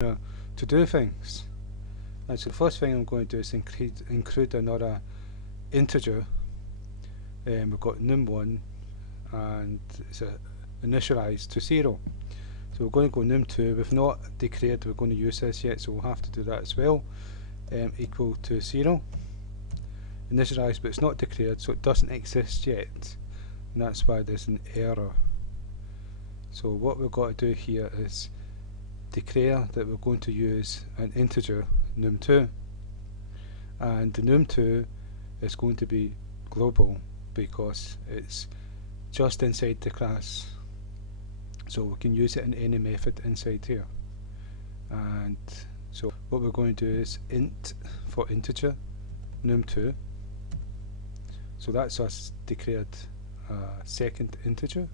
to do things. And so the first thing I'm going to do is include another integer. We've got num1 and it's initialized to 0. So we're going to go num2. We've not declared we're going to use this yet, so we'll have to do that as well. Equal to 0. Initialized, but it's not declared, so it doesn't exist yet, and that's why there's an error. So what we've got to do here is declare that we're going to use an integer num2, and the num2 is going to be global because it's just inside the class, so we can use it in any method inside here. And so what we're going to do is int for integer num2, so that's us declared a second integer.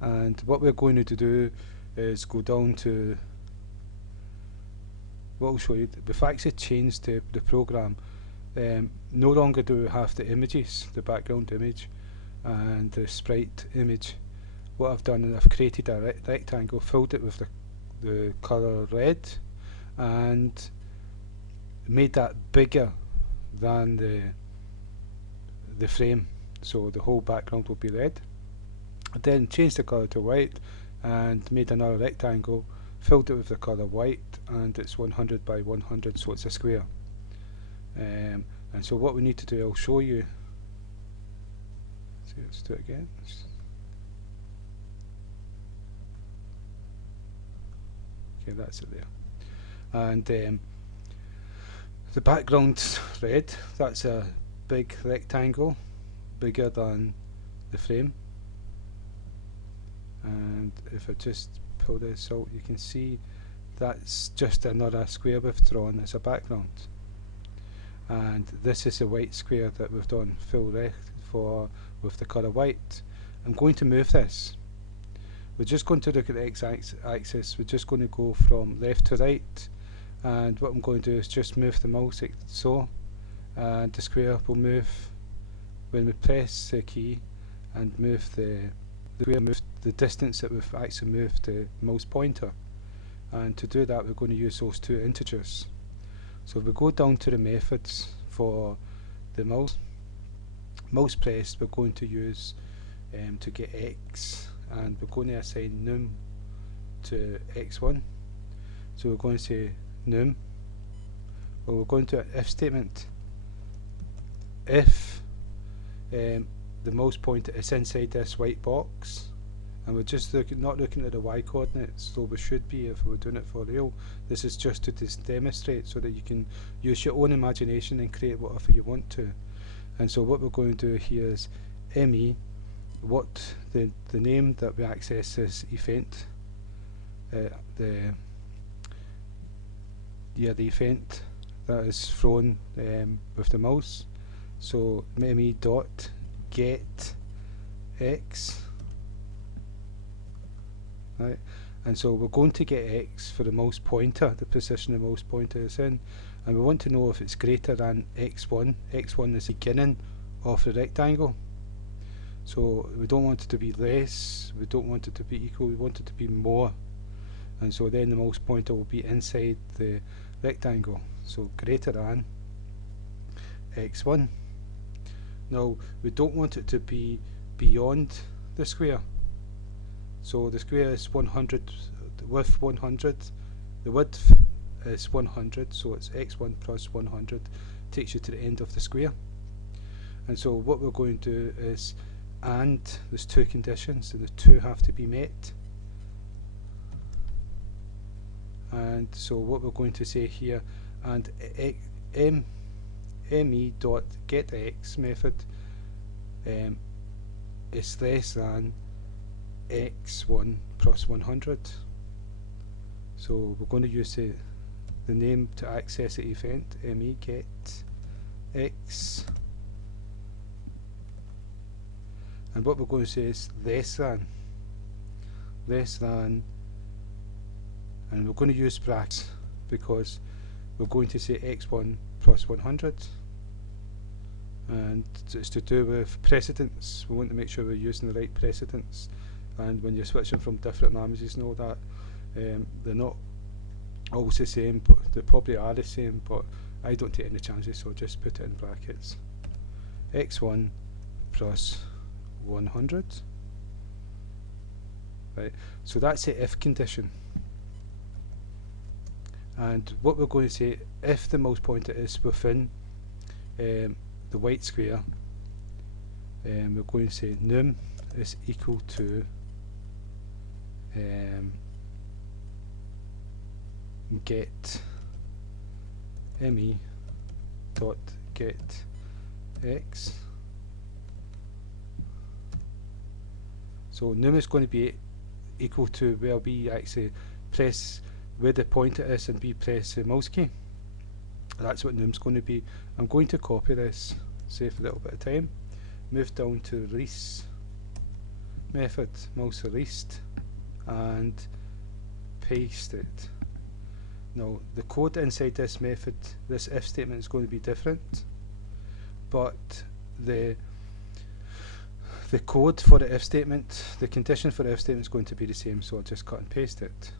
And what we're going to do is go down to, what I'll show you, we've actually changed the program. No longer do we have the images, the background image and the sprite image. What I've done is I've created a rectangle, filled it with the colour red, and made that bigger than the frame, so the whole background will be red. I then changed the colour to white and made another rectangle, filled it with the colour white, and it's 100 by 100, so it's a square. And so what we need to do, I'll show you. So let's do it again. Okay, that's it there. And the background's red, that's a big rectangle, bigger than the frame. And if I just pull this out, you can see that's just another square we've drawn as a background. And this is a white square that we've done full rect for with the colour white. I'm going to move this. We're just going to look at the x-axis. We're just going to go from left to right, and what I'm going to do is just move the mouse like so, and the square will move when we press the key and move the distance that we've actually moved the mouse pointer. And to do that, we're going to use those two integers. So if we go down to the methods for the mouse pressed, we're going to use to get x, and we're going to assign num to x1. So we're going to say num, well, we're going to an if statement. If the mouse pointer is inside this white box, and we're just not looking at the y coordinates, so we should be if we were doing it for real. This is just to demonstrate so that you can use your own imagination and create whatever you want to. And so what we're going to do here is me, what the name that we access this event, the event that is thrown with the mouse. So me dot get x, right? And so we're going to get x for the mouse pointer, the position the mouse pointer is in, and we want to know if it's greater than x1. x1 is the beginning of the rectangle, so we don't want it to be less, we don't want it to be equal, we want it to be more. And so then the mouse pointer will be inside the rectangle, so greater than x1. Now we don't want it to be beyond the square, so the square is 100, the width 100, the width is 100, so it's x1 plus 100 takes you to the end of the square. And so what we're going to do is, and there's two conditions, and the two have to be met. And so what we're going to say here, and me dot get x method is less than x1 plus 100. So we're going to use the name to access the event, me get x, and what we're going to say is less than, and we're going to use brackets because we're going to say x1 plus 100, and it's to do with precedence. We want to make sure we're using the right precedence, and when you're switching from different languages and all that, they're not always the same, but they probably are the same, but I don't take any chances, so just put it in brackets. x1 plus 100. Right, so that's the if condition. And what we're going to say, if the mouse pointer is within the white square, we're going to say num is equal to get me dot get x. So num is going to be equal to where we actually press where the pointer is and we press the mouse key. That's what num's going to be. I'm going to copy this, save a little bit of time, move down to release method, mouse released, and paste it. Now the code inside this method, this if statement, is going to be different, but the code for the if statement, the condition for the if statement is going to be the same, so I'll just cut and paste it.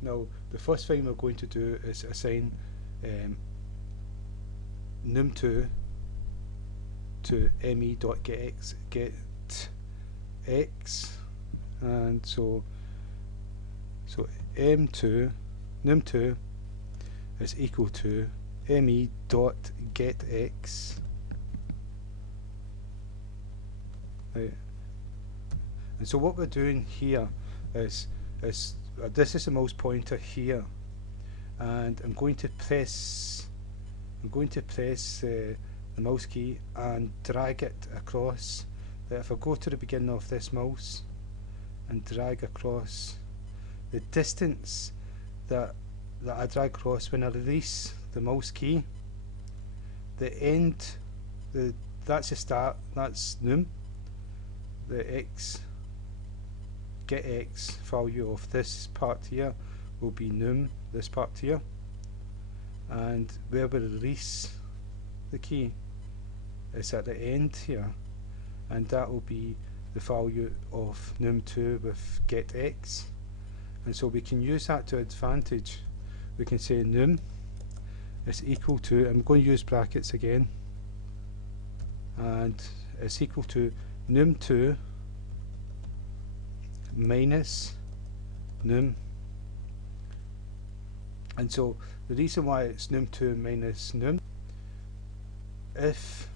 Now the first thing we're going to do is assign num2 to me.getx, and so num2 is equal to me.getx. Right. And so what we're doing here is this is a mouse pointer here, and I'm going to press the mouse key and drag it across. If I go to the beginning of this mouse and drag across, the distance that I drag across when I release the mouse key, the end, that's the start, that's num. The get x value of this part here will be num, this part here, and where we release the key is at the end here, and that will be the value of num2 with get x. And so we can use that to advantage. We can say num is equal to, I'm going to use brackets again, and it's equal to num2 minus num. And so the reason why it's num2 minus num, if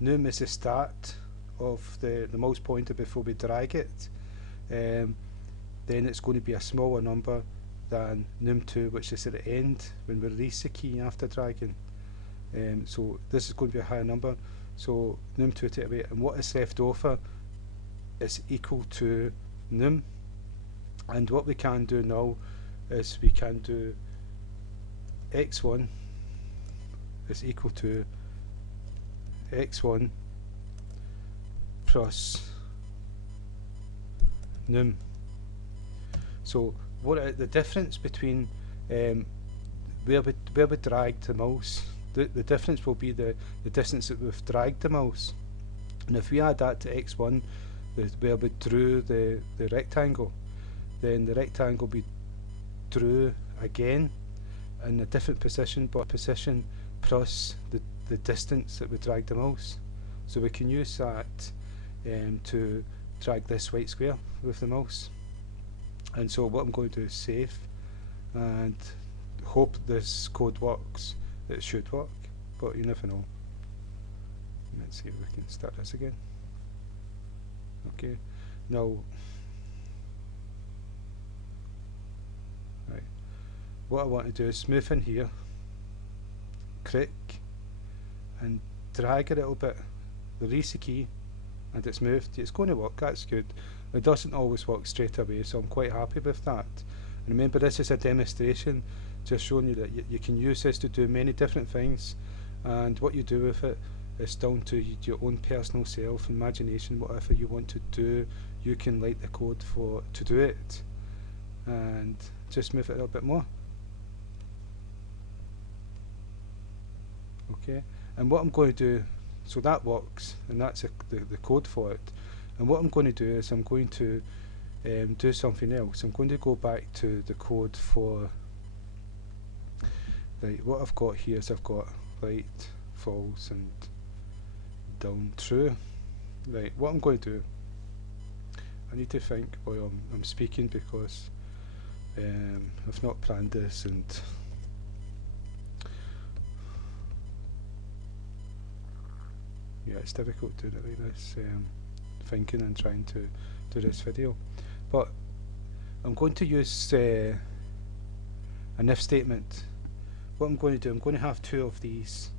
num is the start of the mouse pointer before we drag it, then it's going to be a smaller number than num2, which is at the end when we release the key after dragging. So this is going to be a higher number, so num2 take away, and what is left over is equal to num. And what we can do now is we can do x1 is equal to x1 plus num. So what the difference between where we dragged the mouse, the difference will be the distance that we've dragged the mouse, and if we add that to x1, where we drew the rectangle, then the rectangle will be drew again in a different position, but a position plus the distance that we dragged the mouse. So we can use that to drag this white square with the mouse. And so what I'm going to do is save and hope this code works. It should work, but you never know. Let's see if we can start this again. Okay, now right, what I want to do is move in here, click and drag a little bit, release the key, and it's moved. It's going to work, that's good. It doesn't always work straight away, so I'm quite happy with that. And remember, this is a demonstration, just showing you that you can use this to do many different things, and what you do with it is down to your own personal self, imagination. Whatever you want to do, you can write the code to do it, and just move it a little bit more. Okay, and what I'm going to do, so that works, and that's the code for it. And what I'm going to do is I'm going to do something else. I'm going to go back to the code for, right, what I've got here is I've got right, false and down true. Right, what I'm going to do, I need to think while I'm speaking, because I've not planned this, and yeah, it's difficult doing it like this, thinking and trying to do this video. But I'm going to use an if statement. What I'm going to do, I'm going to have two of these.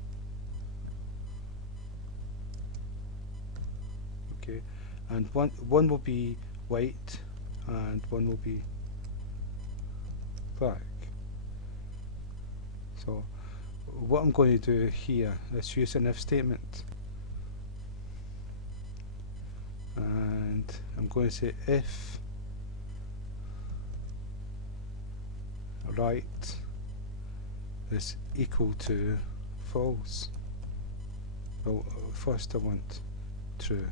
Okay, and one will be white and one will be black. So what I'm going to do here is use an if statement, and I'm going to say if right is equal to false. Well, first I want true.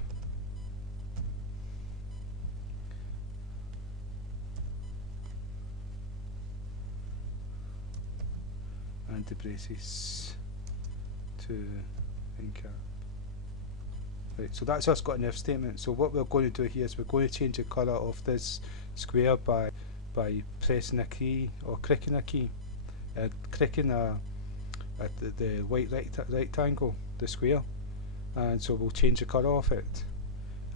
And the braces to in cap. Right, so that's us got an if statement. So what we're going to do here is we're going to change the colour of this square by pressing a key or clicking a key, clicking at the white rectangle, the square, and so we'll change the colour of it.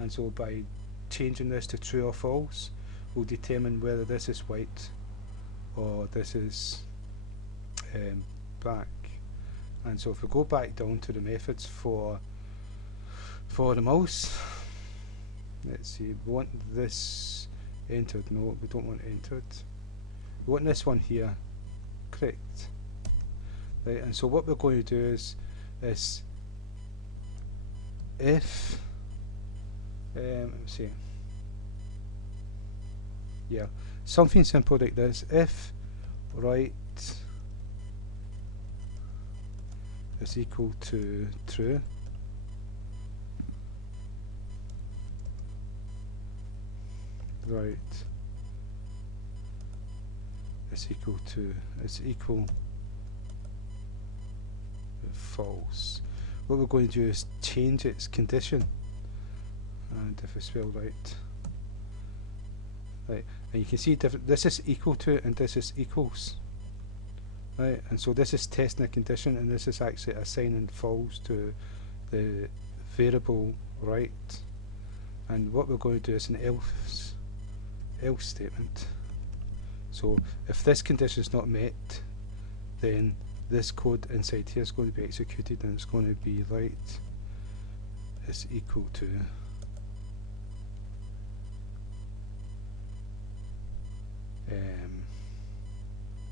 And so by changing this to true or false, we'll determine whether this is white or this is black. And so if we go back down to the methods for the mouse, let's see, we want this entered. No, we don't want entered. We want this one here clicked. Right, and so what we're going to do is if let me see, yeah, something simple like this. If right is equal to true, right is equal to false. What we're going to do is change its condition, and if I spell right, and you can see this is equal to and this is equals, right, and so this is testing a condition, and this is actually assigning false to the variable right. And what we're going to do is an else statement. So if this condition is not met, then this code inside here is going to be executed, and it's going to be right is equal to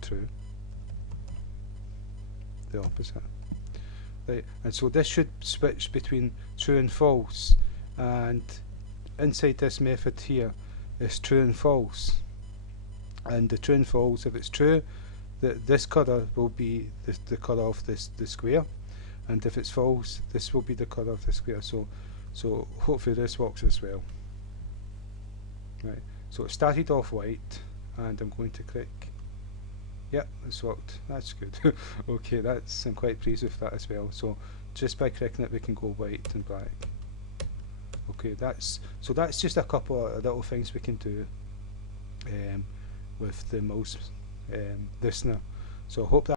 true, the opposite. Right, and so this should switch between true and false, and inside this method here is true and false. And the true and false, if it's true, this colour will be the colour of the square, and if it's false, this will be the colour of the square. So hopefully this works as well. Right, so it started off white, and I'm going to click. Yep, it's worked. That's good. Okay, I'm quite pleased with that as well. So just by clicking it, we can go white and black. Okay, that's just a couple of little things we can do with the mouse listener. So I hope that